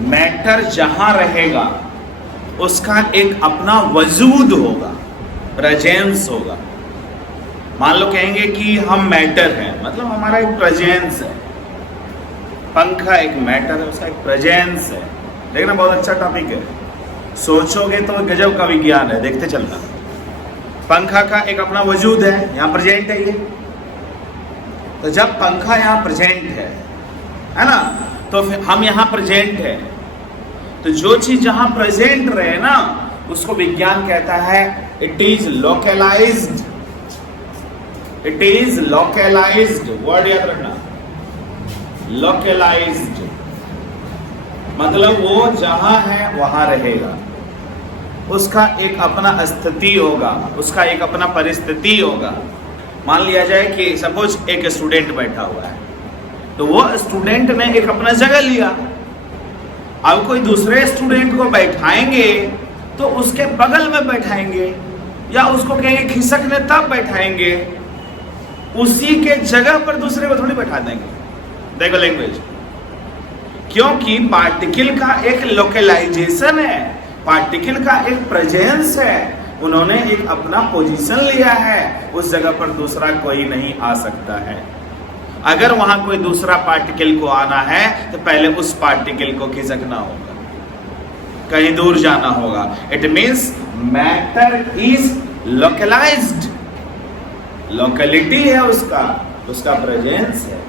Matter जहां रहेगा उसका एक अपना वजूद होगा, प्रेजेंस होगा। मान लो कहेंगे कि हम मैटर हैं, मतलब हमारा एक प्रेजेंस है। पंखा एक मैटर है, उसका एक प्रेजेंस है। देखना बहुत अच्छा टॉपिक है, सोचोगे तो गजब का विज्ञान है, देखते चलना। पंखा का एक अपना वजूद है, यहाँ प्रेजेंट है ये। तो जब पंखा यहाँ प्रेजेंट है ना, तो फिर हम यहाँ प्रेजेंट है। तो जो चीज जहां प्रेजेंट रहे ना, उसको विज्ञान कहता है it is localised. It is localised, word याद रखना, लोकलाइज्ड मतलब वो जहां है वहां रहेगा, उसका एक अपना स्थिति होगा, उसका एक अपना परिस्थिति होगा। मान लिया जाए कि सपोज एक स्टूडेंट बैठा हुआ है, तो वो स्टूडेंट ने एक अपना जगह लिया। अब कोई दूसरे स्टूडेंट को बैठाएंगे तो उसके बगल में बैठाएंगे, या उसको कहेंगे खिसकने तब बैठाएंगे, उसी के जगह पर दूसरे को थोड़ी बैठा देंगे। देखो लैंग्वेज, क्योंकि पार्टिकल का एक लोकलाइजेशन है, पार्टिकल का एक प्रेजेंस है, उन्होंने एक अपना पोजीशन लिया है, उस जगह पर दूसरा कोई नहीं आ सकता है। अगर वहां कोई दूसरा पार्टिकल को आना है तो पहले उस पार्टिकल को खिसकना होगा, कहीं दूर जाना होगा। It means matter is localised, locality है उसका, उसका प्रेजेंस है।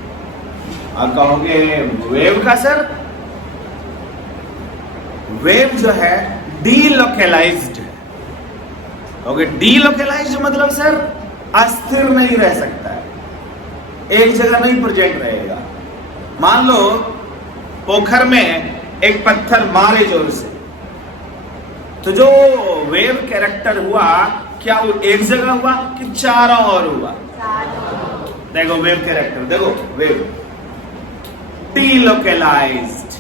आप कहोगे वेव का सर, वेव जो है डीलोकलाइज्ड है। कहोगे डीलोकलाइज्ड मतलब सर अस्थिर नहीं रह सकता है, एक जगह नहीं प्रेजेंट रहेगा। मान लो पोखर में एक पत्थर मारे जोर से, तो जो वेव कैरेक्टर हुआ, क्या वो एक जगह हुआ कि चारों ओर हुआ? देखो वेव कैरेक्टर, देखो वेव डीलोकलाइज्ड,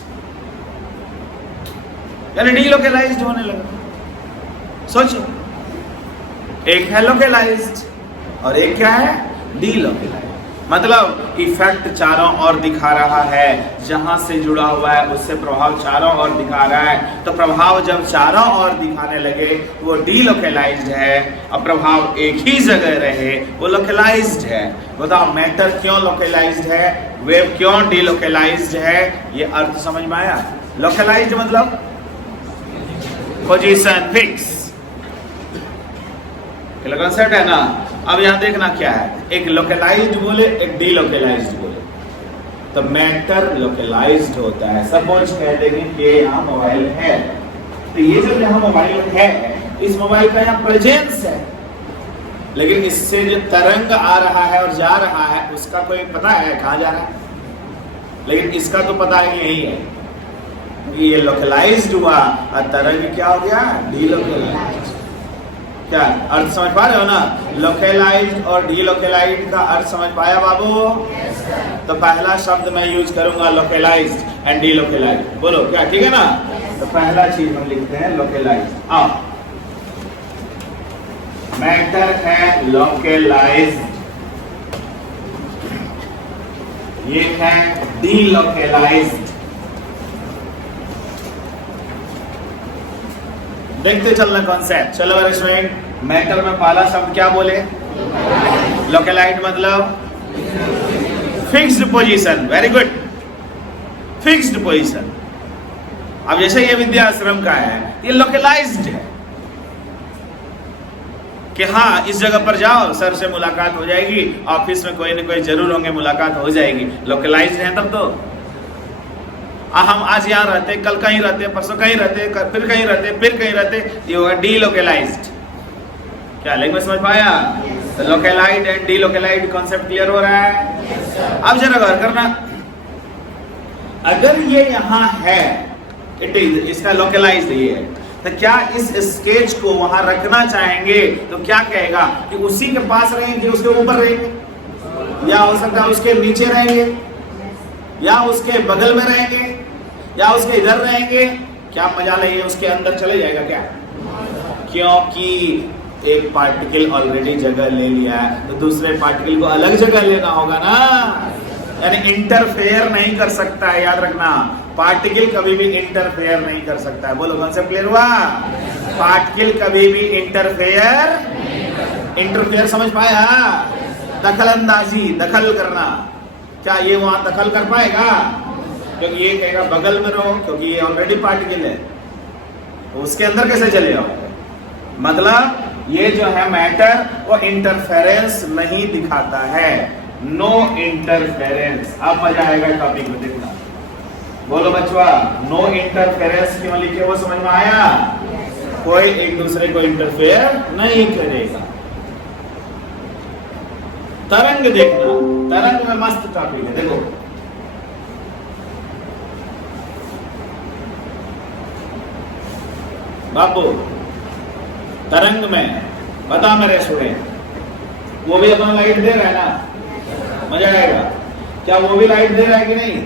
यानी डीलोकलाइज्ड होने लगा। सोचो, एक है लोकलाइज्ड और एक क्या है? डीलोकलाइज्ड। मतलब इफेक्ट चारों ओर दिखा रहा है, जहां से जुड़ा हुआ है उससे प्रभाव चारों ओर दिखा रहा है। तो प्रभाव जब चारों ओर दिखाने लगे वो डीलोकलाइज्ड है, अब प्रभाव एक ही जगह रहे वो लोकलाइज्ड है। बताओ मैटर क्यों लोकलाइज्ड है, वेव क्यों डीलोकलाइज्ड है? ये अर्थ समझ में आया? लोकलाइज्ड मतलब पोजीशन फिक्स, कंसेप्ट है ना। अब यहां देखना क्या है, एक लोकलाइज्ड बोले, एक डीलोकलाइज्ड बोले, तो मैटर लोकलाइज्ड होता है। सपोज कहते हैं कि यहाँ मोबाइल है, तो ये जो यहाँ मोबाइल है, इस मोबाइल का यहाँ प्रेजेंस है, लेकिन इससे जो तरंग आ रहा है और जा रहा है उसका कोई पता है कहाँ जा रहा है? लेकिन इसका तो पता है यही है, ये लोकलाइज्ड हुआ और तरंग क्या हो गया? डीलोकलाइज्ड। क्या अर्थ समझ पा रहे हो ना? लोकलाइज्ड और डीलोकलाइज्ड का अर्थ समझ पाया बाबू? yes, तो पहला शब्द मैं यूज करूंगा लोकलाइज्ड एंड डीलोकलाइज्ड। बोलो क्या ठीक है ना? yes. तो पहला चीज हम लिखते हैं लोकलाइज्ड। आओ, मैटर है लोकलाइज्ड, ये है डीलोकलाइज्ड। देखते चलना कॉन्सेप्ट। चलो स्टूडेंट, मैटर में पहला शब्द क्या बोले? लोकलाइज्ड मतलब fixed position. Very good, fixed position. अब जैसे ये विद्या आश्रम का है, ये लोकलाइज्ड है कि हाँ इस जगह पर जाओ, सर से मुलाकात हो जाएगी, ऑफिस में कोई न कोई जरूर होंगे, मुलाकात हो जाएगी। लोकलाइज्ड है तब तो। हम आज यहाँ रहते, कल कहीं रहते, परसों कहीं रहते, फिर कहीं रहते, फिर कहीं रहते, ये होगा डीलोकलाइज्ड। क्या लैंग्वेज समझ पाया? तो localised and delocalised concept clear हो रहा है? अब जरा गौर करना, अगर ये यहाँ है, इट इज, इसका लोकलाइज्ड ये है, तो क्या इस स्केच को वहां रखना चाहेंगे तो क्या कहेगा कि उसी के पास रहेंगे, उसके ऊपर रहेंगे, या हो सकता है उसके नीचे रहेंगे, या उसके बगल में रहेंगे, या उसके इधर रहेंगे? क्या मजा लेंगे, उसके अंदर चले जाएगा क्या? क्योंकि एक पार्टिकल ऑलरेडी जगह ले लिया है, तो दूसरे पार्टिकल को अलग जगह लेना होगा ना। यानी इंटरफेयर नहीं कर सकता है, याद रखना। पार्टिकल कभी भी इंटरफेयर नहीं कर सकता है। बोलो कॉन्सेप्ट क्लियर हुआ? पार्टिकल कभी भी इंटरफेयर समझ पाया? दखल अंदाजी, दखल करना। क्या ये वहां दखल कर पाएगा? क्योंकि ये कहेगा बगल में रहो, क्योंकि ये ऑलरेडी पार्टिकल है, तो उसके अंदर कैसे चले जाओ? मतलब ये जो है मैटर वो इंटरफेरेंस नहीं दिखाता है, नो इंटरफेरेंस। अब मजा आएगा टॉपिक में, देखना। बोलो बच्चों, नो इंटरफेरेंस क्यों लिखे वो समझ में आया? कोई एक दूसरे को इंटरफेयर नहीं करेगा। तरंग देखना, तरंग में मस्त टॉपिक है, देखो। बाबू तरंग में बता मेरे स्टूडेंट, वो भी अपना लाइट दे रहा है ना? मजा आएगा। क्या वो भी लाइट दे रहा है कि नहीं?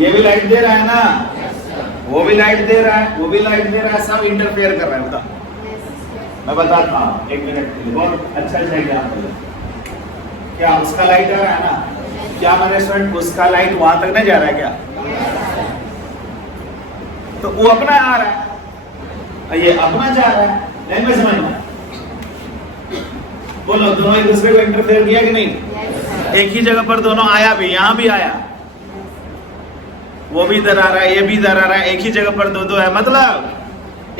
ये भी लाइट दे रहा है ना? वो भी लाइट दे रहा है, वो भी लाइट दे रहा है, सब इंटरफेयर कर रहा है। बता, मैं बताता हूँ, एक मिनट के लिए। बहुत अच्छा एग्जाम्पल है। क्या उसका लाइट आ रहा है ना? क्या मेरे स्टूडेंट उसका लाइट वहां तक नहीं जा रहा है क्या? तो वो अपना आ रहा है, ये अपना जा रहा है। लैंग्वेज समझना। बोलो, दोनों एक दूसरे को इंटरफेयर किया कि नहीं? एक ही जगह पर दोनों आया भी, यहां भी आया, वो भी इधर आ रहा है, ये भी इधर आ रहा है, एक ही जगह पर दो है। मतलब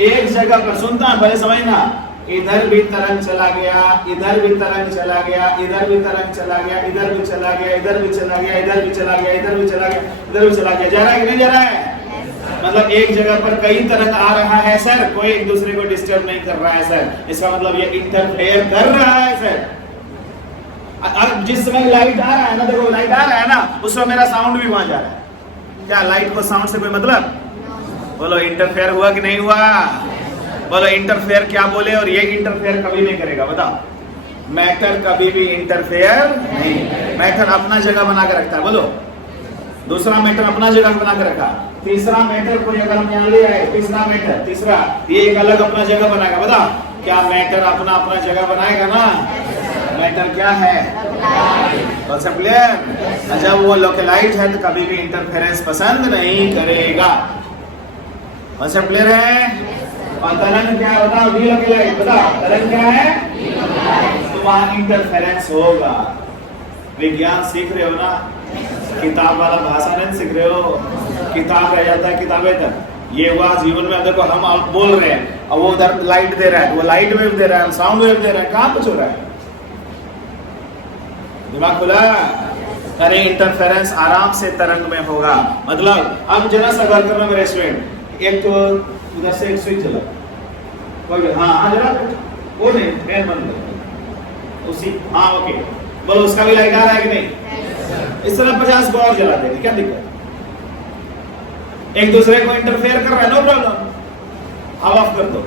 एक जगह पर, सुनता है पहले समझना, इधर भी तरंग चला गया, इधर भी तरंग चला गया, इधर भी तरंग चला गया, इधर भी चला गया, इधर भी चला गया, इधर भी चला गया, इधर भी चला गया, इधर भी चला गया। जा रहा है कि नहीं जा रहा है? मतलब एक जगह पर कई तरंग आ रहा है सर, कोई एक दूसरे को डिस्टर्ब नहीं कर रहा है सर। इसका मतलब ये इंटरफेयर कर रहा है सर। अब जिस समय लाइट आ रहा है ना, देखो लाइट आ रहा है ना, उस समय मेरा साउंड भी वहां जा रहा है। क्या लाइट को साउंड से कोई मतलब? बोलो इंटरफेयर हुआ कि नहीं हुआ? बोलो इंटरफेयर क्या बोले? और ये इंटरफेयर कभी नहीं करेगा, बताओ। मैटर कभी भी इंटरफेयर नहीं, मैटर अपना जगह बना के रखता है। बोलो, दूसरा मैटर अपना जगह बना के रखा, तीसरा मैटर कोई अगर हम यहाँ ले आए, तीसरा मैटर, तीसरा ये एक अलग अपना जगह बनाएगा। बताओ, क्या मैटर अपना अपना जगह बनाएगा ना? मैटर क्या है? Concept clear? जब वो लोकलाइट है तो कभी भी इंटरफेरेंस पसंद नहीं करेगा। कॉन्सेप्ट क्लियर है? और तरंग क्या है बताओ? D localite. बताओ तरंग क्या है? तो वहां इंटरफेरेंस होगा। विज्ञान सीख रहे हो ना, किताब वाला भाषा नहीं सीख रहे हो। किताब रह जाता है किताबें तक। ये हुआ जीवन में, देखो हम बोल रहे हैं और वो उधर लाइट दे रहा है, वो लाइट वेव दे रहा है, साउंड वेव दे रहा है, कहाँ कुछ हो रहा है? दिमाग खुला? अरे इंटरफेरेंस आराम से तरंग में होगा। मतलब अब जरा सा गौर करना मेरे स्टूडेंट, एक तो उधर से एक स्विच जला, हाँ जरा, वो नहीं फैन बंद कर उसी, हाँ ओके। बोलो उसका भी लाइट आ रहा है कि नहीं? इस तरह 50 को और जला देंगे, क्या दिक्कत? एक दूसरे को इंटरफेयर कर रहा है, नो प्रॉब्लम, अब ऑफ कर दो।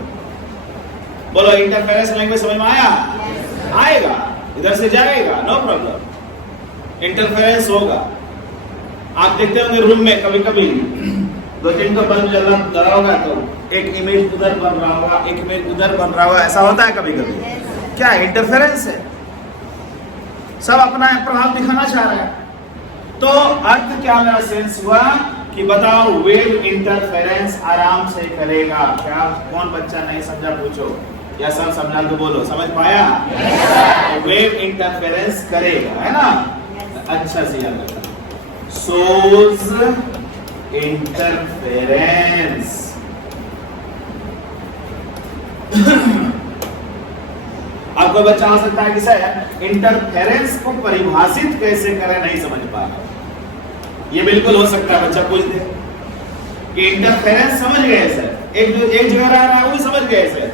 बोलो इंटरफेरेंस लैंग्वेज समझ में आया? आएगा, इधर से जाएगा, नो प्रॉब्लम, इंटरफेरेंस होगा। आप देखते होंगे रूम में कभी कभी 2-3 का बल्ब जला होगा तो एक इमेज उधर बन रहा होगा, एक इमेज उधर बन रहा होगा, ऐसा होता है कभी कभी। क्या इंटरफेरेंस है? सब अपना प्रभाव दिखाना चाह रहा है। तो अर्थ क्या मेरा सेंस हुआ कि बताओ वेव इंटरफेरेंस आराम से करेगा। क्या कौन बच्चा नहीं समझा पूछो, या सब समझा तो बोलो, समझ पाया? वेव इंटरफेरेंस करेगा, है ना? अच्छा से याद रखना, सोर्स इंटरफेरेंस। अब कोई बच्चा हो सकता है कि सर इंटरफेरेंस को परिभाषित कैसे करें नहीं समझ पा रहा। ये बिल्कुल हो सकता है, बच्चा पूछ दे कि इंटरफेरेंस समझ गए सर, एक जगह रह रहा है वो समझ गए सर,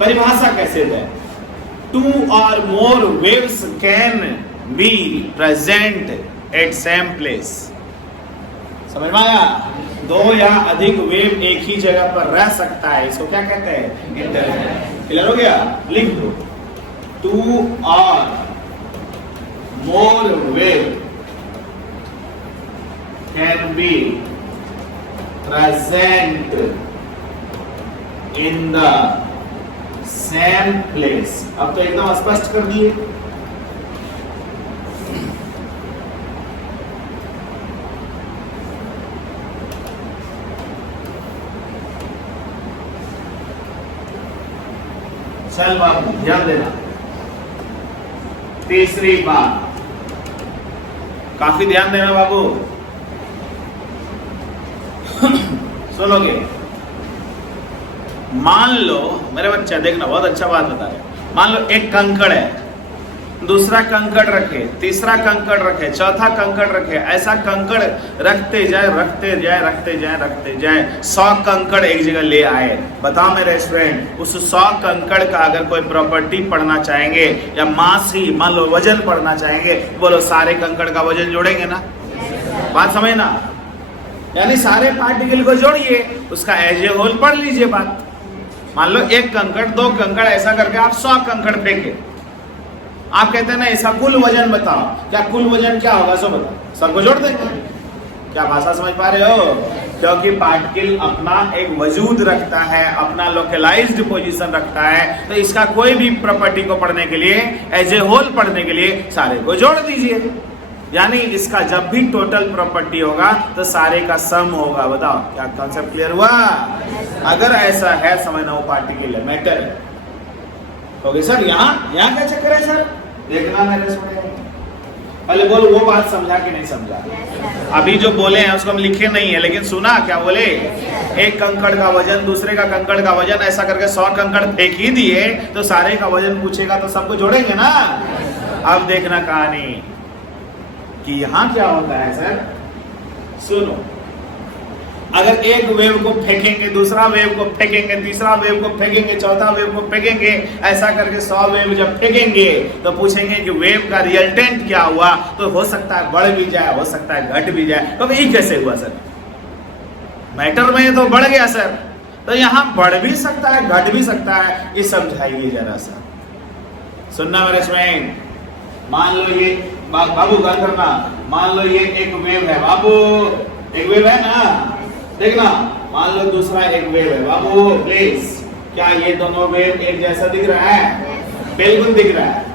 परिभाषा कैसे दें? 2 or more waves can be present at same place। समझ में आया? 2 या अधिक वेव एक ही जगह पर रह सकता है, इसको क्या कहते हैं? इंटरफेरेंस। क्लियर हो गया? लिख दो, 2 or more wave can be present in the same place। अब तो एकदम स्पष्ट कर दिए। चल बाबू ध्यान देना। तीसरी बात, काफी ध्यान देना बाबू। सुनोगे? मान लो मेरे बच्चा, देखना बहुत अच्छा बात बता रहे। मान लो एक कंकड़ है, दूसरा कंकड़ रखे, तीसरा कंकड़ रखे, चौथा कंकड़ रखे, ऐसा कंकड़ रखते जाए रखते जाए रखते जाए रखते जाए 100 कंकड़ एक जगह ले आए। बताओ मेरे स्टूडेंट, उस 100 कंकड़ का अगर कोई प्रॉपर्टी पढ़ना चाहेंगे या मास ही मान लो वजन पढ़ना चाहेंगे, बोलो सारे कंकड़ का वजन जोड़ेंगे ना? बात समझना, यानी सारे पार्टिकल को जोड़िए, उसका एज ए होल पढ़ लीजिए बात। मान लो एक कंकड़, दो कंकड़, ऐसा करके आप 100 कंकड़ फेंके। आप कहते हैं ना इसका कुल वजन बताओ, क्या कुल वजन क्या होगा? सो बताओ, सबको जोड़ देंगे। क्या भाषा समझ पा रहे हो? क्योंकि पार्टिकल अपना एक वजूद रखता है, अपना लोकलाइज्ड पोजीशन रखता है, तो इसका कोई भी प्रॉपर्टी को पढ़ने के लिए, एज ए होल पढ़ने के लिए सारे को जोड़ दीजिए। यानी इसका जब भी टोटल प्रॉपर्टी होगा तो सारे का सम होगा। बताओ क्या कॉन्सेप्ट क्लियर हुआ? अगर ऐसा है समझना वो पार्टिकल है, मैटर है। ओके सर, यहाँ क्या चक्कर है सर? देखना मेरे पहले बोल, वो बात समझा कि नहीं समझा? अभी जो बोले हैं उसको हम लिखे नहीं है, लेकिन सुना क्या बोले? एक कंकड़ का वजन, दूसरे का कंकड़ का वजन, ऐसा करके 100 कंकड़ फेंक ही दिए तो सारे का वजन पूछेगा तो सबको जोड़ेंगे ना। अब देखना कहानी कि यहां क्या होता है सर। सुनो, अगर एक वेव को फेंकेंगे, दूसरा वेव को फेंकेंगे, तीसरा वेव को फेंकेंगे, चौथा वेव को फेंकेंगे, ऐसा करके 100 वेव जब फेंकेंगे तो पूछेंगे कि वेव का रिजल्टेंट क्या हुआ? तो हो सकता है बढ़ भी जाए, हो सकता है घट भी जाए। तो ये कैसे हुआ सर? मैटर में तो बढ़ गया सर, तो यहाँ बढ़ भी सकता है घट भी सकता है, ये समझाइए जरा सा। सुनना मेरे इसमें, मान लो ये बाबू गल करना, मान लो ये एक वेव है बाबू, एक वेव है ना, देखना। मान लो दूसरा एक वेव है बाबू, प्लीज। क्या ये दोनों वेव एक जैसा दिख रहा है? बिल्कुल दिख रहा है।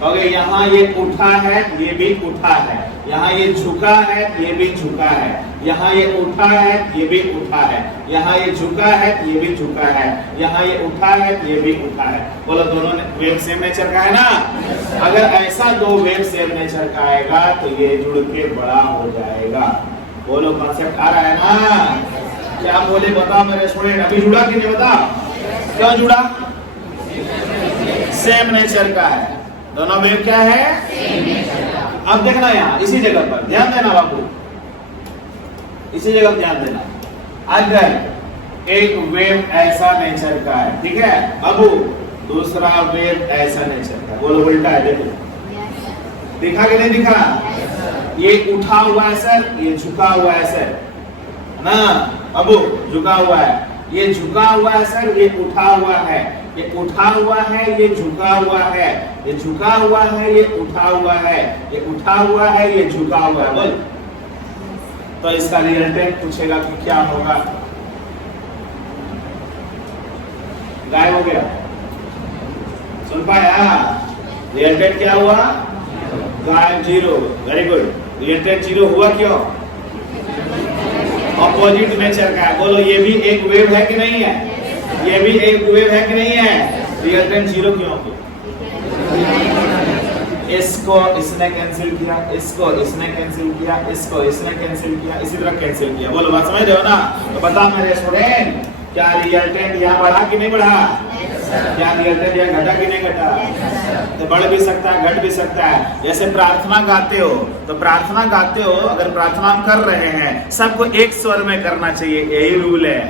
ओके, यहाँ ये उठा है, ये भी उठा है, यहाँ ये झुका है, ये भी झुका है, यहाँ ये उठा है, ये भी उठा है, यहाँ ये झुका है, ये भी झुका है, यहाँ ये उठा है, ये भी उठा है। बोलो दोनों वेव सेम नेचर का है ना? अगर ऐसा दो वेव सेम नेचर का आएगा तो ये जुड़ के बड़ा हो जाएगा। बोलो कॉन्सेप्ट आ रहा है ना? क्या बोले बताओ मेरे स्टूडेंट, अभी जुड़ा कि नहीं? बताओ क्यों जुड़ा? सेम नेचर का है, दोनों वेव क्या है? अब देखना यहाँ इसी जगह पर ध्यान देना बाबू, इसी जगह ध्यान देना। अगर एक वेव ऐसा नेचर का है, ठीक है बाबू, दूसरा वेव ऐसा नेचर का, बोलो उल्टा है, देखो दिखा कि नहीं दिखा? ये उठा हुआ है सर, ये झुका हुआ है सर, ना बाबू, झुका हुआ है, ये झुका हुआ है सर, ये उठा हुआ है, ये उठा हुआ है, ये झुका हुआ है, ये झुका हुआ है, ये उठा हुआ है, ये उठा हुआ है, ये झुका हुआ है। बोल, तो इसका रिजल्टेंट पूछेगा कि क्या होगा? गायब हो गया, सुन पाया? रिजल्टेंट क्या हुआ? गायब, zero. Very good, resultant zero हुआ क्यों? ऑपोजिट नेचर का है। बोलो ये भी एक वेव है कि नहीं है? ये भी एक वेव है कि नहीं है? रिजल्टेंट जीरो क्यों हो गया? इसको इसने कैंसिल किया, इसको इसने कैंसिल किया, इसको इसने कैंसिल किया, इसी तरह कैंसिल किया। बोलो बात समझ रहे हो ना? तो बता मेरे स्टूडेंट, क्या रिजल्टेंट यहाँ बढ़ा कि नहीं बढ़ा? क्या रिजल्टेंट यहाँ घटा कि नहीं घटा? तो बढ़ भी सकता है, घट भी सकता है। जैसे प्रार्थना गाते हो, तो प्रार्थना गाते हो, अगर प्रार्थना कर रहे हैं सबको एक स्वर में करना चाहिए, यही रूल है।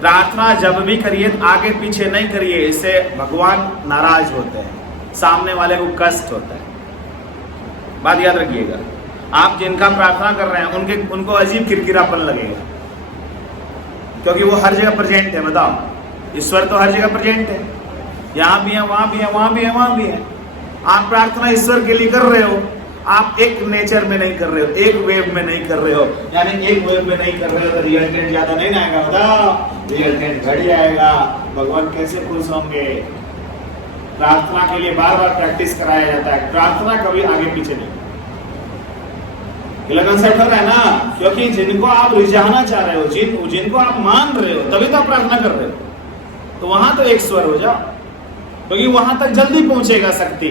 प्रार्थना जब भी करिए आगे पीछे नहीं करिए, इससे भगवान नाराज होते हैं, सामने वाले को कष्ट होता है। बात याद रखिएगा, आप जिनका प्रार्थना कर रहे हैं उनको अजीब किरकिरापन लगेगा, क्योंकि वो हर जगह प्रेजेंट है। बताओ, ईश्वर तो हर जगह प्रेजेंट है, यहाँ भी है, वहां भी है, वहां भी है, वहां भी है। आप प्रार्थना ईश्वर के लिए कर रहे हो, आप एक नेचर में नहीं कर रहे हो, एक वेव में नहीं कर रहे हो, यानी एक वेव में नहीं कर रहे हो तो रिजल्टेंट ज्यादा नहीं ना आएगा। बताओ, रिजल्टेंट घट जाएगा। भगवान कैसे खुश होंगे? प्रार्थना के लिए बार बार प्रैक्टिस कराया जाता है, प्रार्थना कभी आगे पीछे नहीं। कंसेप्ट हो रहा है ना? क्योंकि जिनको आप रिझाना चाह रहे हो, जिनको आप मान रहे हो, तभी तो आप प्रार्थना कर रहे हो। तो वहां तो एक स्वर हो जाओ, क्योंकि वहां तक जल्दी पहुंचेगा शक्ति।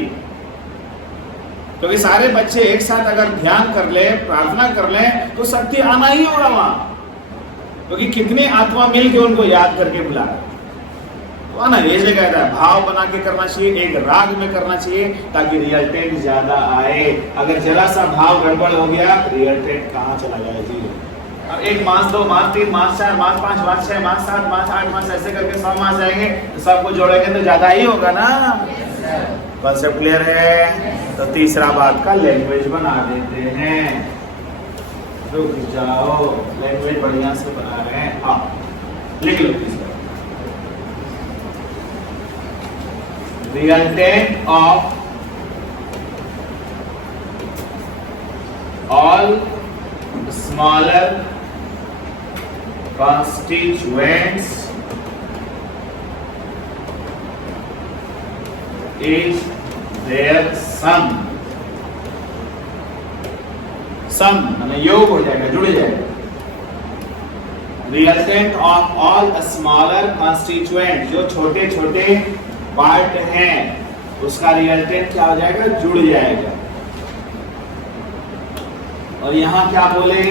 क्योंकि सारे बच्चे एक साथ अगर ध्यान कर ले, प्रार्थना कर ले, तो शक्ति आना ही होगा वहां। क्योंकि कितने आत्मा मिल के उनको याद करके बुला रहे, तो आना ये जगह कहता है भाव बना के करना चाहिए, एक राग में करना चाहिए, ताकि रियल्टेट ज्यादा आए। अगर जरा सा भाव गड़बड़ हो गया, रियल्टेट कहाँ चला जाए जी। और एक मास, 2 मास, 3 मास, 4 मास, 5 मास, 6 मास, 7 मास, 8 मास, ऐसे करके 100 मास आएंगे, तो सबको जोड़ेंगे तो ज्यादा ही होगा ना। कॉन्सेप्ट क्लियर है? तो तीसरा बात का लैंग्वेज बना देते हैं। रुक जाओ, लैंग्वेज बढ़िया से बना रहे हैं। आप लिख लो तीसरा, resultant of all smaller constituents is their sum। सम माने योग हो जाएगा, जुड़ जाएगा। Resultant of all smaller constituent, जो छोटे छोटे पार्ट हैं, उसका रिजल्टेंट क्या हो जाएगा? जुड़ जाएगा। और यहां क्या बोले?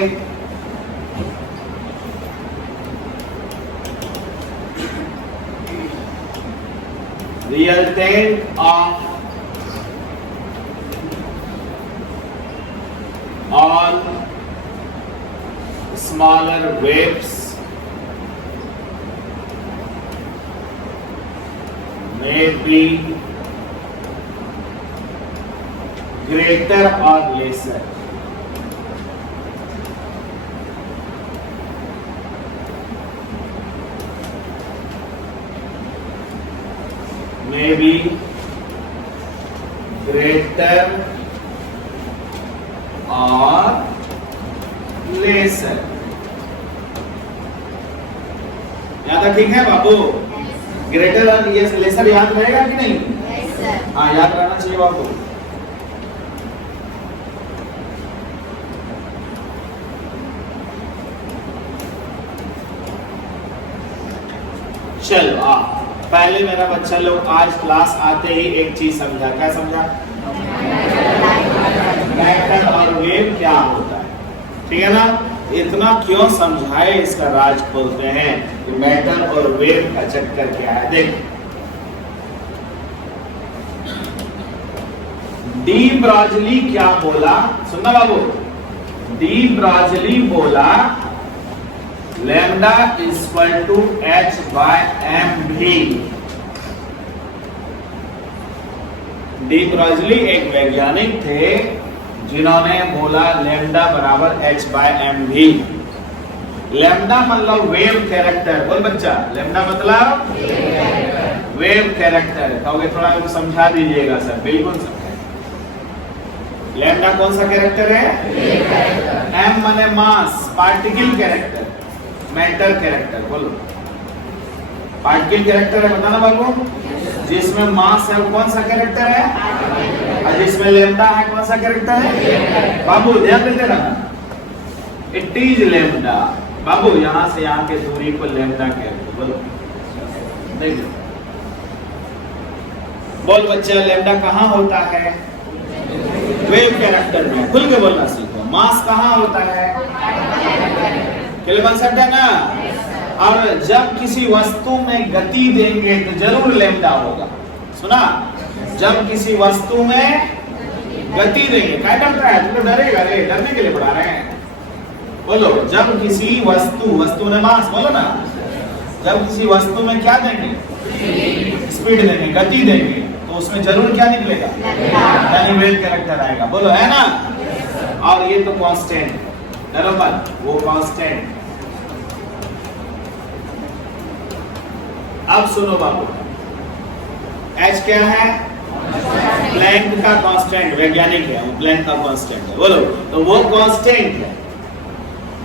Resultant of all smaller waves may be greater or lesser। may be greater or lesser। यहाँ तक ठीक है बाबू? ग्रेटर और लेसर याद रहेगा कि नहीं? हाँ, याद रहना चाहिए बाबू। चलो आप पहले मेरा बच्चा लोग आज क्लास आते ही एक चीज समझा। क्या समझा? मैटर और वेव क्या होता है, ठीक है ना? इतना क्यों समझाए, इसका राज खोलते हैं कि मैटर और वेव का चक्कर क्या है। देख, डी ब्रॉगली क्या बोला, सुनना बाबू। डी ब्रॉगली बोला lambda equal to h by m v. De Broglie एक वैज्ञानिक थे जिन्होंने बोला लैम्डा बराबर h by m v. Lambda मतलब वेव कैरेक्टर। बोल बच्चा, लैम्डा मतलब वेव कैरेक्टर। कहोगे थोड़ा समझा दीजिएगा सर। बिल्कुल समझा। लैम्डा कौन सा कैरेक्टर है? एम माने मास, पार्टिकल कैरेक्टर, मैटर कैरेक्टर। बोलो, पार्टिकल कैरेक्टर है, बताना बाबू। जिसमें मास है वो कौन सा कैरेक्टर है? और जिसमें लैम्डा है कौन सा कैरेक्टर है? बाबू ध्यान देते रहना, इट इज लैम्डा। बाबू यहां से यहां के दूरी को लैम्डा कहते हैं। बोलो, देख बोल बच्चा, लैम्डा कहाँ होता है? वेव कैरेक्टर में। खुल के बोलना सीखो। मास कहाँ होता है? क्लियर कॉन्सेप्ट है ना? और जब किसी वस्तु में गति देंगे तो जरूर लैम्डा होगा। सुना? जब किसी वस्तु में गति देंगे, क्या डरता है? तुम तो डरेगा रे, डरने के लिए पढ़ा रहे हैं। बोलो, जब किसी वस्तु ने मास, बोलो ना, जब किसी वस्तु में क्या देंगे? स्पीड देंगे, गति देंगे, तो उसमें जरूर क्या निकलेगा? यानी वेव कैरेक्टर आएगा। बोलो, है ना? और ये तो कांस्टेंट, डरो मत, वो कांस्टेंट। अब सुनो बाबू, H क्या है? प्लैंक का कांस्टेंट, वैज्ञानिक है, प्लैंक का कांस्टेंट है। बोलो, तो वो कांस्टेंट है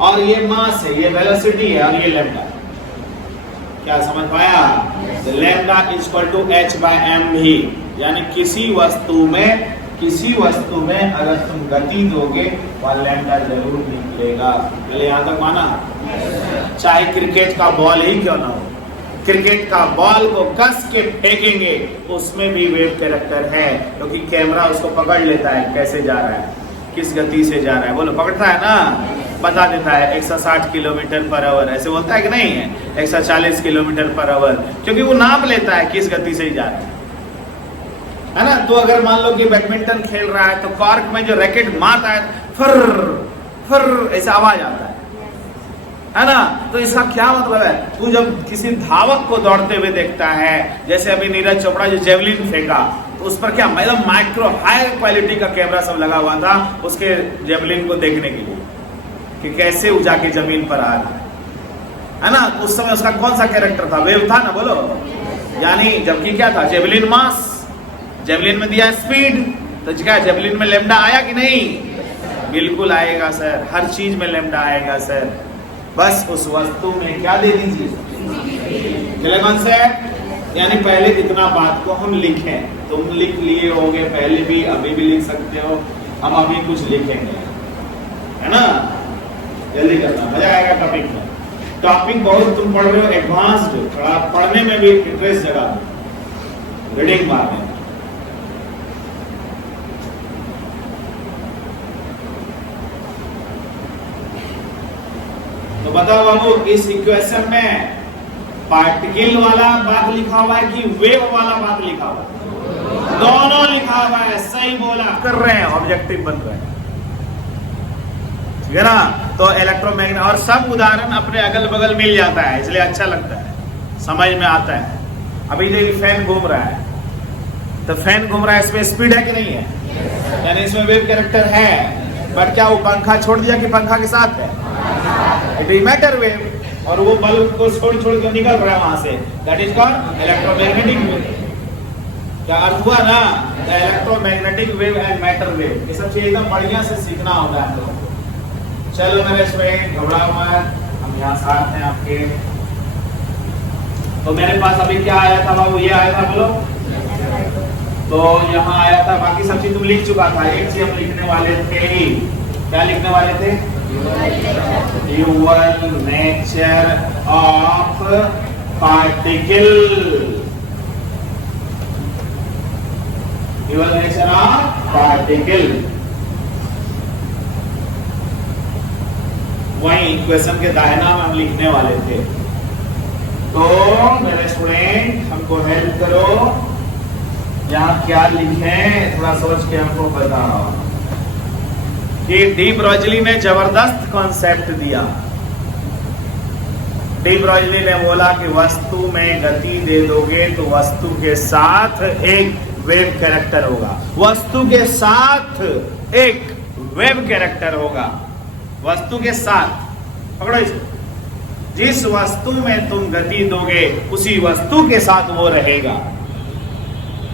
और ये मास है, ये वेलोसिटी है और ये लैम्डा। क्या समझ पाया? Lambda equal to h by m v. यानी किसी वस्तु में अगर तुम गति दोगे वह लैम्डा जरूर निकलेगा। पहले यहाँ तक माना? चाहे क्रिकेट का बॉल ही क्यों ना हो, क्रिकेट का बॉल को कस के फेंकेंगे, उसमें भी वेव कैरेक्टर है, क्योंकि कैमरा उसको पकड़ लेता है कैसे जा रहा है, किस गति से जा रहा है। बोलो, पकड़ता है ना, बता देता है 160 किलोमीटर पर आवर, ऐसे बोलता है कि नहीं है, 140 किलोमीटर पर आवर, क्योंकि वो नाप लेता है किस गति से ही जा रहा है ना। तो अगर मान लो कि बैडमिंटन खेल रहा है तो कॉर्क में जो रैकेट मारता है, फर फर ऐसा आवाज आता है ना। तो इसका क्या मतलब है, तू जब किसी धावक को दौड़ते हुए देखता है, जैसे अभी नीरज चोपड़ा जो जेवलिन फेंका, तो उस पर क्या मतलब माइक्रो हाई क्वालिटी का कैमरा सब लगा हुआ था उसके जेवलिन को देखने के लिए कि कैसे वो जाके जमीन पर आ रहा है ना। उस समय उसका कौन सा कैरेक्टर था, वेव था ना, बोलो। यानी जबकि क्या था, जेवलिन मास, जेवलिन में दिया स्पीड, तो क्या जेवलिन में लैम्डा आया कि नहीं, बिल्कुल आएगा सर, हर चीज में लैम्डा आएगा सर, बस उस वस्तु में क्या दे दीजिए कॉन्सेप्ट। यानी पहले इतना बात को हम लिखें, तुम लिख लिए होंगे पहले भी, अभी भी लिख सकते हो, हम अभी कुछ लिखेंगे, है ना। जल्दी करना, मजा आएगा टॉपिक में। टॉपिक बहुत तुम पढ़ रहे हो एडवांस्ड, थोड़ा पढ़ने में भी इंटरेस्ट जगा, रीडिंग मारने। तो बताओ बाबू, इस इक्वेशन में पार्टिकल वाला बात लिखा हुआ है कि वेव वाला बात लिखा हुआ है? दोनों लिखा हुआ है, सही बोला, कर रहे हैं, ऑब्जेक्टिव बन रहे हैं, ठीक है ना। तो इलेक्ट्रोमैग्नेट और सब उदाहरण अपने अगल बगल मिल जाता है, इसलिए अच्छा लगता है, समझ में आता है। अभी जो फैन घूम रहा है, तो फैन घूम रहा है, इसमें स्पीड है कि नहीं है, यानी इसमें वेव कैरेक्टर है, बट क्या वो पंखा छोड़ दिया कि पंखा के साथ है, इट इज मैटर वेव, और वो बल्ब को छोड़ छोड़ के निकल रहा है वहां से, that is called electromagnetic wave. क्या अर्थ हुआ ना, electromagnetic wave and matter wave, ये सब चीज एकदम बढ़िया से सीखना होगा आप लोगों को। चलो मेरे स्टूडेंट, घबराओ मत, हम यहाँ साथ हैं आपके। तो मेरे पास अभी क्या आया था बाबू, ये आया था, बोलो। तो यहाँ आया था, बाकी सब चीज तुम लिख चुका था, एक चीज हम लिखने वाले थे ही, क्या लिखने वाले थे, dual nature of particle, dual nature of particle. वही इक्वेशन के दाहिना में हम लिखने वाले थे। तो मेरे स्टूडेंट हमको हेल्प करो, यहाँ क्या लिखें, थोड़ा सोच के हमको बताओ। कि डी ब्रॉगली ने जबरदस्त कॉन्सेप्ट दिया। डी ब्रॉगली ने बोला कि वस्तु में गति दे दोगे तो वस्तु के साथ एक वेव कैरेक्टर होगा, वस्तु के साथ एक वेव कैरेक्टर होगा, वस्तु के साथ, पकड़ो इसको, जिस वस्तु में तुम गति दोगे उसी वस्तु के साथ वो रहेगा।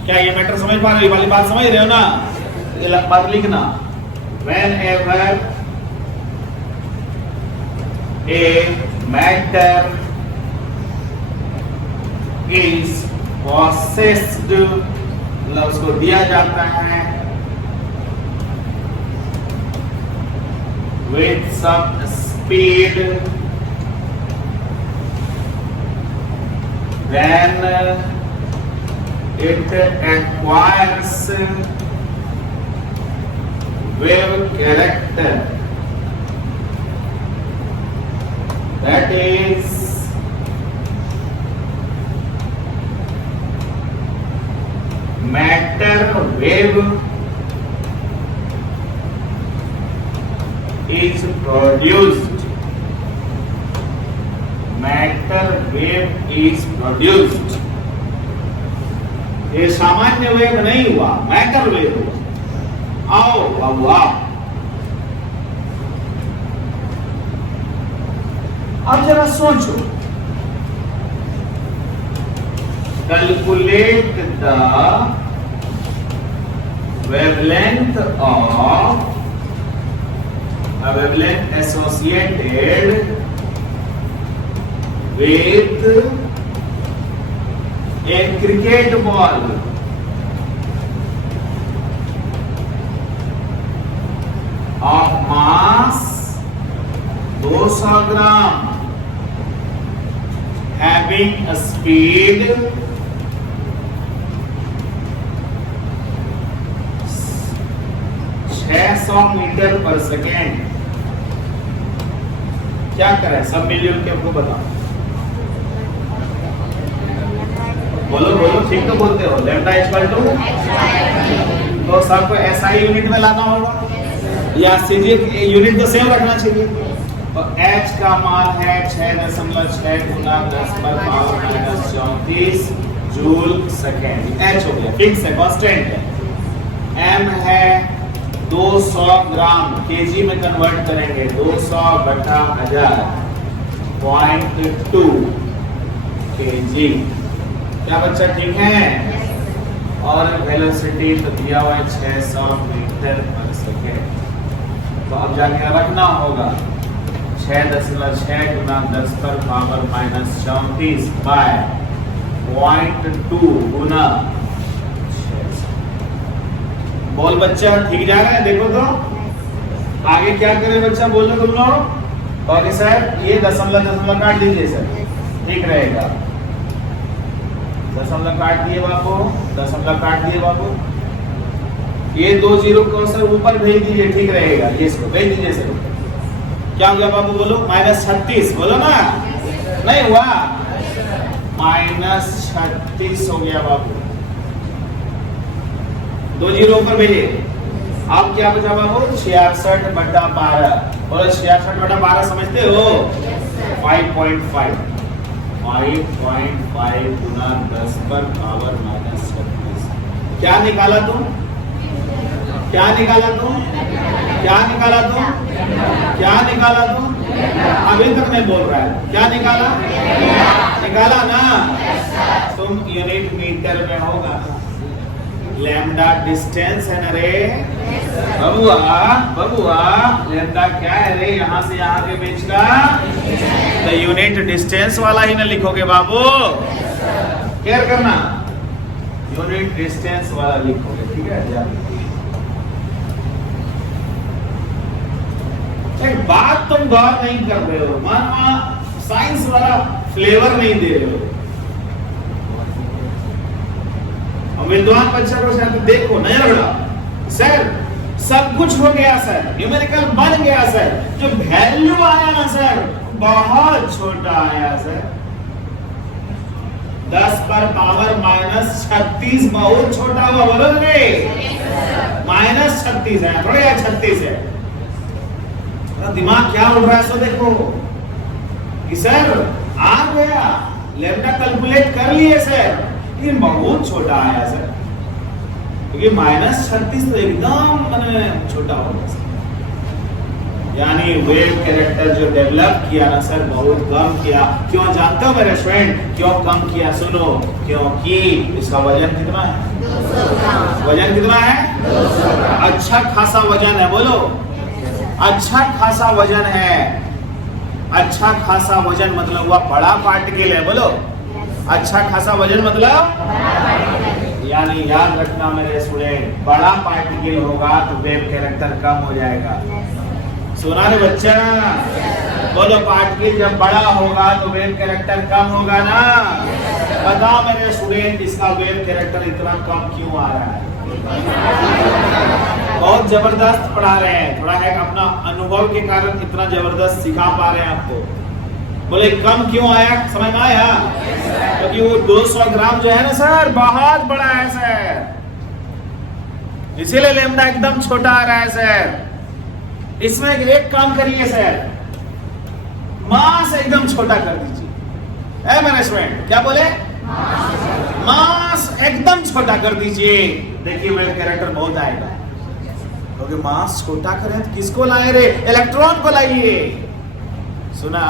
क्या ये मैटर समझ पा रहे हो, वाली बात समझ रहे हो ना, बात लिखना। Whenever a matter is possessed, मतलब उसको दिया जाता है with some speed, then it acquires wave character, that is matter wave is produced, matter wave is produced। ये सामान्य वेव नहीं हुआ, मैटर वेव हुआ। आओ बाबू आओ, अब जरा सोचो, calculate the wavelength of a wavelength associated with a cricket ball of mass 200 gram having a speed 600 metre per second. क्या करें सब मिलजुल के आपको बताओ। बोलो बोलो, ठीक तो बोलते हो। लैम्डा इक्वल टू, तो सबको एसआई यूनिट में लाना होगा या सीधी यूनिट तो सेम रखना चाहिए। तो h का मान है 6.6 गुना 10 पर power minus 34 joule second. h हो गया, फिक्स है, कांस्टेंट है। m है 200 ग्राम, केजी में कन्वर्ट करेंगे 200 बटा 1000 0.2 केजी। क्या बच्चा ठीक है? और वेलोसिटी तो दिया हुआ है 600 मीटर पर सेकेंड। तो अब जाके रखना होगा 6.6 गुना 10 पर पावर माइनस 34 बाय 0.2 गुना 600। बोल बच्चा ठीक जा रहा है? देखो तो आगे क्या करें बच्चा, बोलो तुम लोग। और सर ये दशमलव काट दीजिए सर, ठीक रहेगा। दशमलव काट दिए बाबू, दशमलव काट दिए बाबू। ये 2 जीरो को सर ऊपर भेज दीजिए, ठीक रहेगा। ये इसको भेज दीजिए सर। क्या हो गया बाबू बोलो? -36 बोलो ना, नहीं हुआ? -36 हो गया बाबू। 2 जीरो ऊपर भेजिए। अब क्या बचा बाबू? 66 बटा 12। बोलो 66 बटा 12 समझते हो? 5.5 गुना 10 पर पावर माइनस 36। क्या निकाला तुम? क्या निकाला तुम? क्या निकाला तुम? क्या निकाला तुम? अभी तक नहीं बोल रहा है। क्या निकाला? निकाला ना? तुम यूनिट मीटर में होगा। लैम्डा डिस्टेंस है ना रे बबुआ, बबुआ लैम्डा क्या है रे? यहाँ से यहाँ के बीच का तो यूनिट डिस्टेंस वाला ही ना लिखोगे बाबू, केयर करना। यूनिट डिस्टेंस वाला लिखोगे, ठीक है? एक बात तुम गौर नहीं कर रहे हो, माना साइंस वाला फ्लेवर नहीं दे रहे हो। विद्वान बच्चा को शायद देखो नहीं रहा सर, सब कुछ हो गया सर, न्यूमेरिकल बन गया सर, जो वैल्यू आया ना सर बहुत छोटा आया सर। 10 पर पावर माइनस 36 बहुत छोटा हुआ, बोलोगे? -36 है थोड़ा या 36 है? दिमाग क्या उड़ रहा है सो देखो कि सर आ गया, लैम्डा कैलकुलेट कर लिए सर, ये बहुत छोटा आया सर, क्योंकि -36 तो एकदम मैंने छोटा हो गया सर। यानी वेव कैरेक्टर जो डेवलप किया ना सर बहुत कम किया। क्यों जानते हो मेरे स्टूडेंट? क्यों कम किया? सुनो, क्योंकि इसका वजन कितना है? 200 ग्राम। वजन कितना है? 200 ग्राम। अच्छा खासा वजन है, बोलो अच्छा खासा वजन है। अच्छा खासा वजन मतलब हुआ बड़ा पार्टिकल है, बोलो अच्छा खासा वजन मतलब, यानी याद रखना मेरे स्टूडेंट, बड़ा पार्टिकल होगा तो वेव कैरेक्टर कम हो जाएगा। सुना रे बच्चा? बोलो पार्टिकल जब बड़ा होगा तो वेव कैरेक्टर कम होगा ना? बताओ मेरे स्टूडेंट इसका वेव कैरेक्टर इतना कम क्यों आ रहा है? बहुत जबरदस्त पढ़ा रहे हैं, थोड़ा है अपना अनुभव के कारण इतना जबरदस्त सिखा पा रहे हैं आपको। बोले कम क्यों आया? समझ में आया? क्योंकि वो 200 ग्राम जो है ना सर बहुत बड़ा है सर, इसीलिए लैम्डा एकदम छोटा आ रहा है सर। इसमें एक काम करिए सर, मास एकदम छोटा कर दीजिए। मेरे स्टूडेंट क्या बोले? मास एकदम छोटा कर दीजिए, देखिए वेव कैरेक्टर बहुत आएगा। क्योंकि मास छोटा करें तो किसको लाए रे? इलेक्ट्रॉन को लाइए। सुना?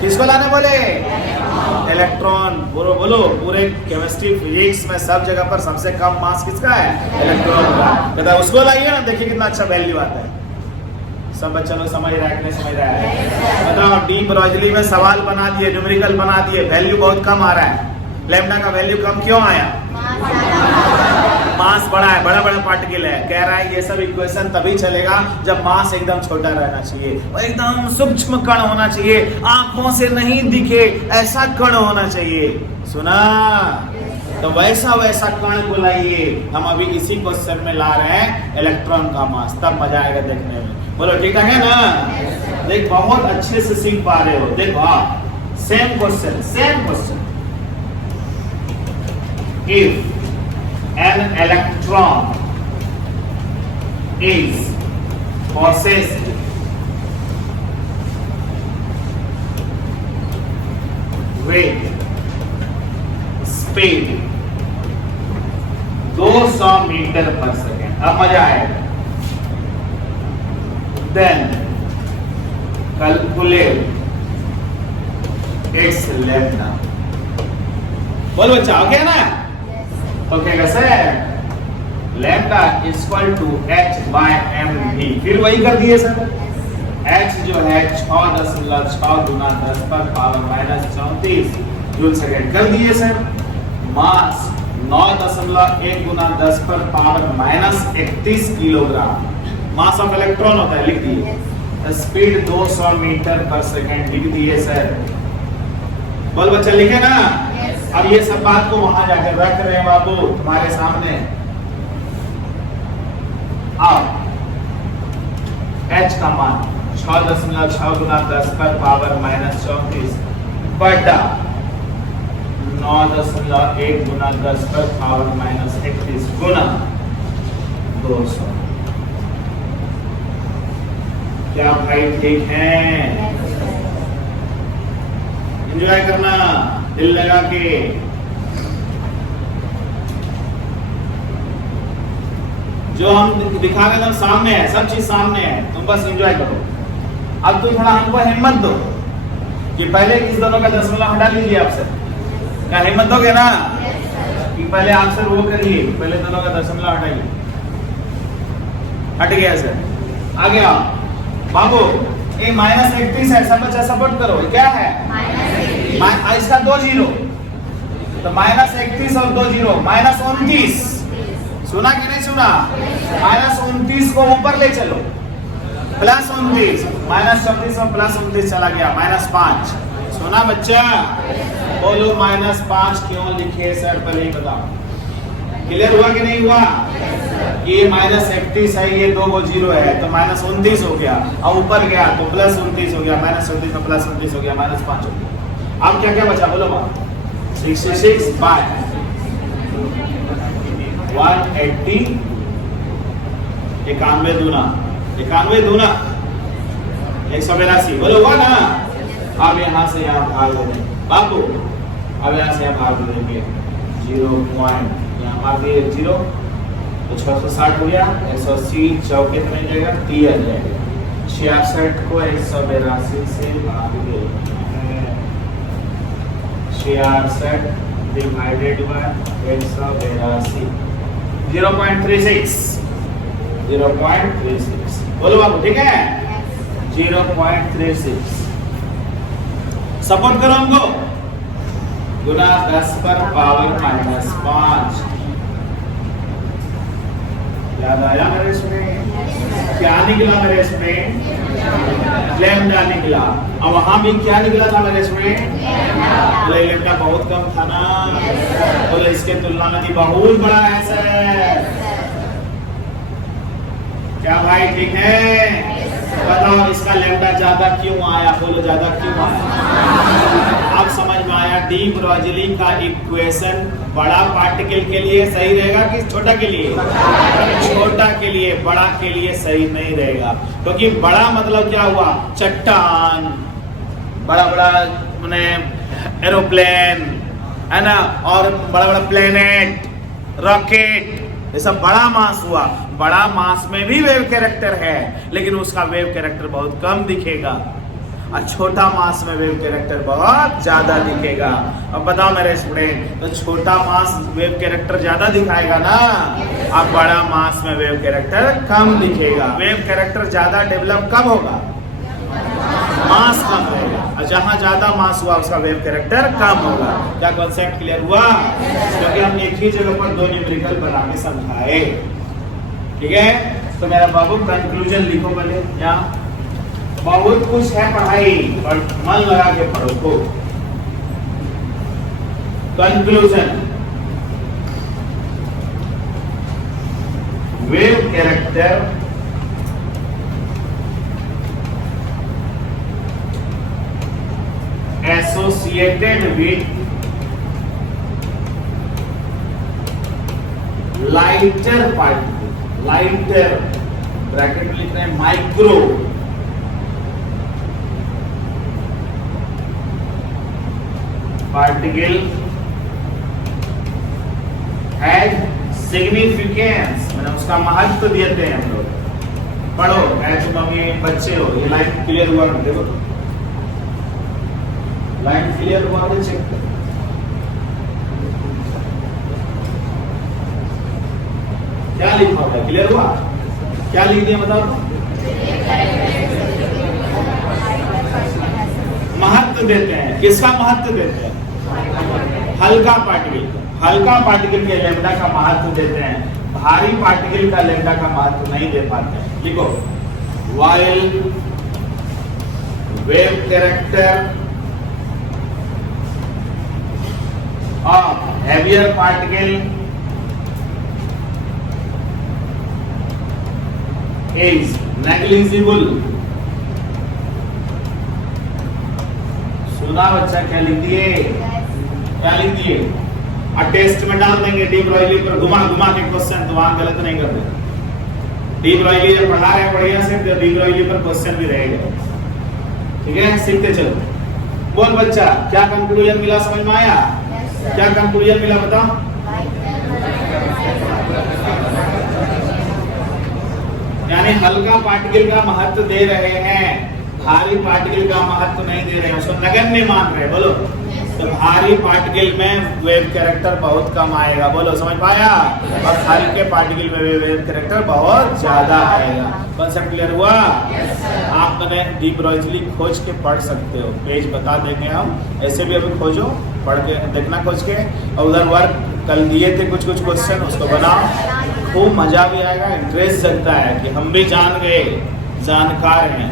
किसको लाने बोले? इलेक्ट्रॉन। बोलो बोलो, पूरे केमिस्ट्री फिजिक्स में सब जगह पर सबसे कम मास किसका है? इलेक्ट्रॉन का। कहता उसको लाइए ना, देखिए कितना अच्छा वैल्यू आता है। सब बच्चा लोग समझ रहा है कि नहीं समझ रहा है? बताओ, डी ब्रॉगली में सवाल बना दिए, न्यूमेरिकल बना दिए, वैल्यू बहुत कम आ रहा है। लैम्डा का वैल्यू कम क्यों आया? मास बड़ा है, बड़ा बड़ा पार्टिकल है। कह रहा है ये सब इक्वेशन तभी चलेगा जब मास एकदम छोटा रहना चाहिए, और एकदम सूक्ष्म कण होना चाहिए, आंखों से नहीं दिखे ऐसा कण होना चाहिए। सुना? तो वैसा वैसा कण को लाइए। हम अभी इसी क्वेश्चन में ला रहे हैं इलेक्ट्रॉन का मास, तब मजा आएगा देखने में। बोलो ठीक है ना? देख बहुत अच्छे से सीख पा रहे हो। देखो हाँ, same question. If an electron is possessed with speed 200 metre per second, अब मजा आएगा। Then calculate its lambda। बोल बच्चा, हो गया ना? ओके कैसे? Lambda equal to h by mv। फिर वही कर दिए सर। h जो है 6.6 गुना 10 पर पावर माइनस 34 जूल सेकेंड कर दिए सर। मास 9.1 गुना 10 पर power minus 31 kilogram mass of electron होता है, लिख दिए। स्पीड 200 मीटर पर सेकेंड लिख दिए सर। बोल बच्चा, लिखे ना? अब ये सब बात को वहां जाकर रख रहे हैं बाबू तुम्हारे सामने। अब h का मान 6.6 गुना 10 पर पावर माइनस 34 बटा 9.1 गुना 10 पर पावर माइनस 31 गुना 200। क्या भाई ठीक है? एंजॉय करना दिल लगा के। जो हम दिखा रहे हैं सामने है, सब चीज सामने है, तुम बस एंजॉय करो। अब तुम थोड़ा हमको हिम्मत दो कि पहले इस दोनों का दशमलव हटा लीजिए आपसे। क्या हिम्मत दोगे ना? कि पहले आपसे वो करिए, पहले दोनों का दशमलव हटाइए। हट गया सर। आगे आओ बाबू, ये माइनस 31 है, सब बच्चा सपोर्ट करो। क्या है? इसका 2 जीरो, तो माइनस 31 और 2 जीरो माइनस 29। सुना कि नहीं सुना? माइनस 29 को ऊपर ले चलो, प्लस 29, माइनस 34 और प्लस 29 चला गया, माइनस 5। सुना बच्चा? बोलो माइनस 5 क्यों लिखे सर, पहले ही बताओ। क्लियर हुआ कि नहीं हुआ? ये माइनस 31 है, ये 2 जीरो है, तो माइनस 29 हो गया, और ऊपर गया तो प्लस 29 हो गया, माइनस 29 में प्लस 29 हो गया, माइनस 5 हो गया। अब क्या क्या बचा बोलो बात? 66 बाय 180, 91 दूना 182, बोलो हुआ ना? अब यहाँ से यहाँ भाग दे देंगे बाबू, अब यहाँ से यहाँ भाग दे देंगे 0 पॉइंट, यहाँ भाग दिए 0, तो 660 हो गया, 180 चौके में जाएगा 3 आ जाएगा, 66 को 182 से भाग दे 66 डिवाइडेड बाय 182, 0.36 बोलो बाबू ठीक है? 0.36 सपोर्ट करो हमको, गुना 10 पर पावर माइनस 5। याद आया मेरे इसमें? क्या निकला मेरे इसमें? लैम्डा निकला। और वहां भी क्या निकला था मेरे इसमें? लैम्डा बहुत कम था ना, बोले इसके तुलना में भी बहुत बड़ा है सर। क्या भाई ठीक है? बताओ इसका लैम्डा ज्यादा क्यों आया? बोलो ज्यादा क्यों आया? अब समझ में आया डी ब्रोगली का इक्वेशन बड़ा पार्टिकल के लिए सही रहेगा कि छोटा के लिए? छोटा के लिए, बड़ा के लिए सही नहीं रहेगा। क्योंकि बड़ा मतलब क्या हुआ? चट्टान, बड़ा बड़ा माने एरोप्लेन है ना, और बड़ा बड़ा प्लेनेट, रॉकेट, ये सब बड़ा मास हुआ। बड़ा मास में भी वेव कैरेक्टर है, लेकिन उसका वेव कैरेक्टर बहुत कम दिखेगा, और छोटा मास में वेव कैरेक्टर बहुत ज्यादा दिखेगा। अब बताओ मेरे स्टूडेंट, तो छोटा मास वेव कैरेक्टर ज्यादा दिखाएगा ना, अब बड़ा मास में वेव कैरेक्टर कम दिखेगा। वेव कैरेक्टर ज्यादा डेवलप कब होगा? मास कम रहेगा। अच्छा जहां ज्यादा मास हुआ उसका वेव कैरेक्टर कम होगा। क्या कॉन्सेप्ट क्लियर हुआ? क्योंकि हमने एक ही जगह पर दो न्यूमेरिकल बना के समझाए। ठीक है, तो मेरा बाबू कंक्लूजन लिखो पहले। यहाँ बहुत कुछ है पढ़ाई, पर मन लगा के पढ़ो को। Conclusion, wave character associated with lighter particle, lighter bracket में लिख रहे हैं माइक्रो पार्टिकल हैज सिग्निफिकेंस, मैंने उसका महत्व देते हैं हम लोग। पढ़ो, तुम अभी बच्चे हो, ये लाइन क्लियर हुआ? देखो लाइन क्लियर हुआ तो चेक करो। क्या लिखा हुआ है? क्लियर हुआ? क्या लिख दिया बताओ? महत्व देते हैं। किसका महत्व देते हैं? हल्का पार्टिकल। हल्का पार्टिकल के लैम्डा का महत्व देते हैं, भारी पार्टिकल का लैम्डा का महत्व नहीं दे पाते हैं। लिखो, while wave character of heavier particle is negligible। सुना बच्चा? क्या लिख दिए? क्या लिख दिए? और टेस्ट में डाल देंगे डी ब्रॉयली पर घुमा घुमा के क्वेश्चन, तो वहां गलत नहीं कर देंगे। डी ब्रॉयली जब पढ़ा रहे बढ़िया से, तो डी ब्रॉयली पर क्वेश्चन भी रहेगा। ठीक है, सीखते चलो। बोल बच्चा, क्या कंक्लूजन मिला? समझ में आया? क्या कंक्लूजन मिला बताओ? यानी हल्का पार्टिकल का महत्व दे रहे हैं, भारी पार्टिकल का महत्व नहीं दे रहे हैं, उसको नगण्य मान रहे। बोलो, तो भारी पार्टिकल में वेव कैरेक्टर बहुत कम आएगा। बोलो, समझ पाया? और हल्के पार्टिकल में वेव कैरेक्टर बहुत ज्यादा आएगा। कॉन्सेप्ट क्लियर हुआ? आप मैंने डी ब्रॉयली खोज के पढ़ सकते हो, पेज बता देंगे हम, ऐसे भी अभी खोजो, पढ़ के देखना खोज के। और उधर वर्क कल दिए थे कुछ कुछ क्वेश्चन, उसको बनाओ, खूब मजा भी आएगा, इंटरेस्ट जगता है कि हम भी जान गए, जानकार हैं।